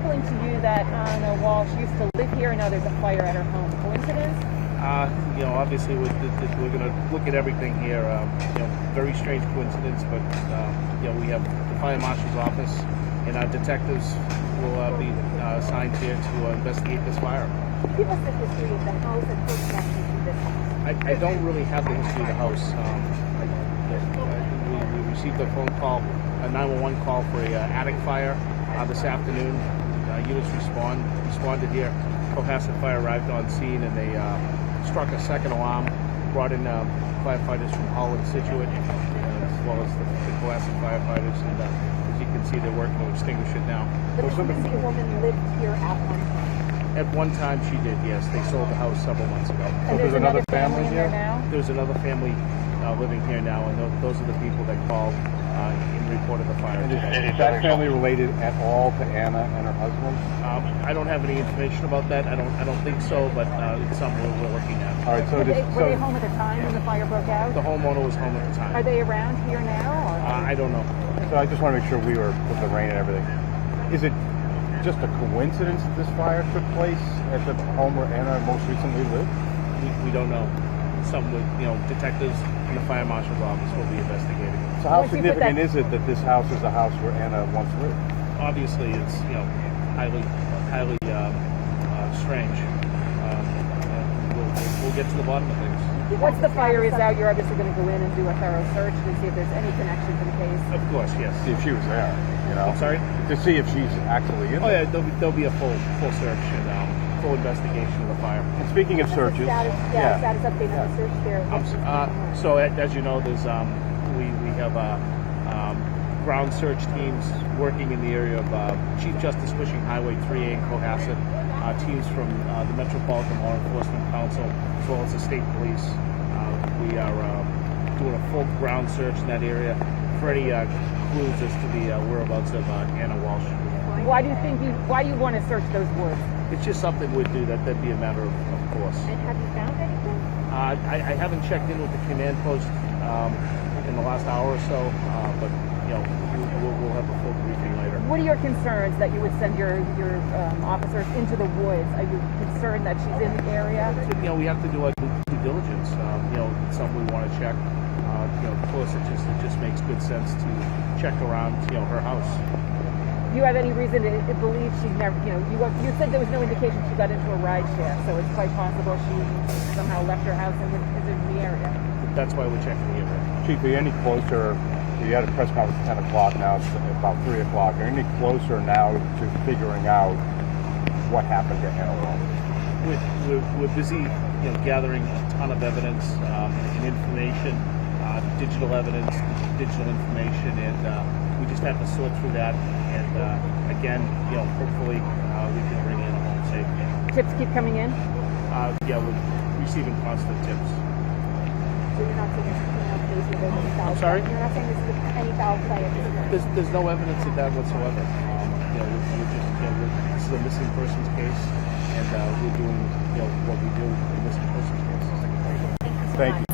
troubling to you that Ana Walshe used to live here and now there's a fire at her home. Coincidence? Obviously we're going to look at everything here. Very strange coincidence, but we have the fire marshal's office and our detectives will be assigned here to investigate this fire. Give us the history of the house and first connection to this house. I don't really have the history of the house. We received a phone call, a 911 call for a attic fire this afternoon. Units responded here. Cohasset Fire arrived on scene and they struck a second alarm, brought in firefighters from Hull and Situate, as well as the Cohasset firefighters. And as you can see, they're working to extinguish it now. The missing woman lived here at one time. At one time she did, yes. They sold the house several months ago. And there's another family in there now? There's another family living here now, and those are the people that called and reported the fire. Is that family related at all to Ana and her husband? I don't have any information about that. I don't think so, but it's something we're looking at. All right. So were they home at the time when the fire broke out? The homeowner was home at the time. Are they around here now? Or? I don't know. So I just want to make sure we were with the rain and everything. Is it just a coincidence that this fire took place at the home where Ana most recently lived? We don't know. Something with detectives and the fire marshal's office will be investigating. So how significant is it that this house is a house where Ana once lived? Obviously, it's highly strange. We'll get to the bottom of things. Once the fire is out, you're obviously going to go in and do a thorough search to see if there's any connection to the case. Of course, yes. See if she was there. I'm sorry? To see if she's actually in there. Oh yeah, there'll be a full search and full investigation of the fire. And speaking of searches, status update on the search there. So as you know, there's we have ground search teams working in the area of Chief Justice Cushing Highway 3A in Cohasset. Teams from the Metropolitan Law Enforcement Council as well as the state police. We are doing a full ground search in that area for any clues as to the whereabouts of Ana Walshe. Why do you want to search those woods? It's just something we'd do. That'd be a matter of course. And have you found anything? I haven't checked in with the command post in the last hour or so, but we'll have a full briefing later. What are your concerns that you would send your officers into the woods? Are you concerned that she's in the area? We have to do our due diligence. It's something we want to check. Of course, it just makes good sense to check around, her house. Do you have any reason to believe she never, you said there was no indication she got into a ride share, so it's quite possible she somehow left her house and is in the area. That's why we're checking the area. Chief, are you any closer? You had a press conference at 10 o'clock, now it's about 3 o'clock. Are you any closer now to figuring out what happened to Ana Walshe? We're busy gathering a ton of evidence and information, digital evidence, digital information, and we just have to sort through that. And again, hopefully we can bring in a home safe. Tips keep coming in? We're receiving constant tips. So you're not saying there's any foul play? I'm sorry? You're not saying there's any foul play at this point? There's no evidence of that whatsoever. This is a missing persons case, and we're doing what we do in missing persons cases. Thank you.